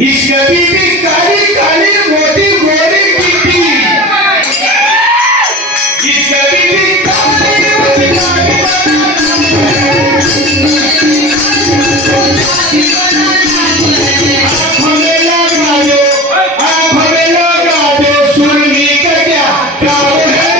इसका बीबी काली काली मोटी गोरी टिट्टी इसका बीबी काली मोटी हमें लगा दो सुरनी का क्या काम है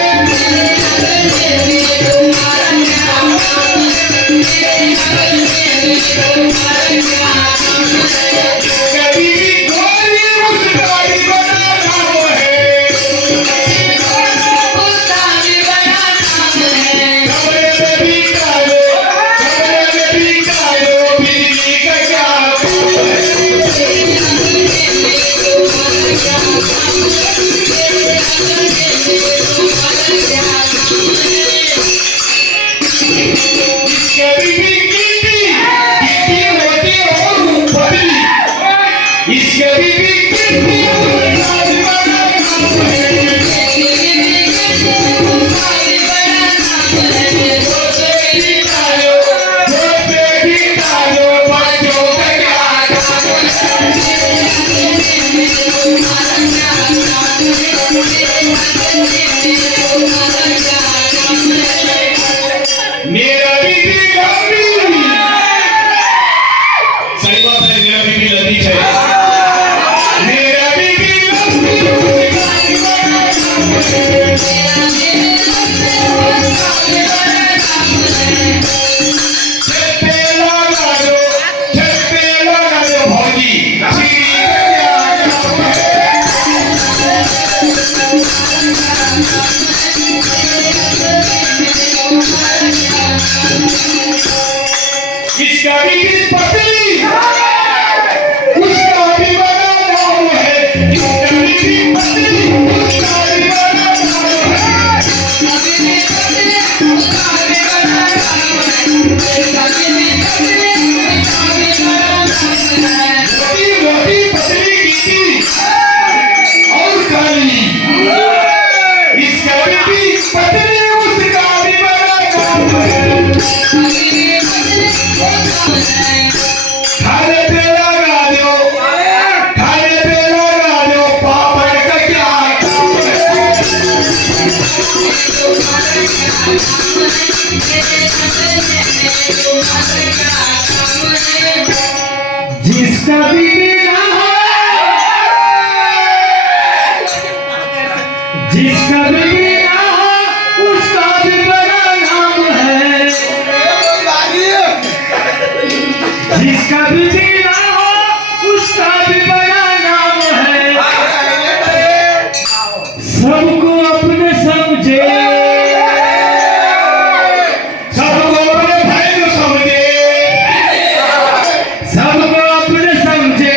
इसका भी पतली उसका भी बड़ा नाम है इसका भी पतली उसका भी बड़ा नाम है मोटी मोटी पतली गिट्टी और काली इसका भी पतली उसका भी बड़ा नाम है खाने पे लगा दो पापड़ का क्या काम है जिसका बीबी ना हो जिसका बीबी ना हो उसका भी बड़ा नाम है जिसका बीबी ना हो उसका भी बड़ा नाम है सबको अपने समझे सबको अपने भाई को समझे सबको अपने समझे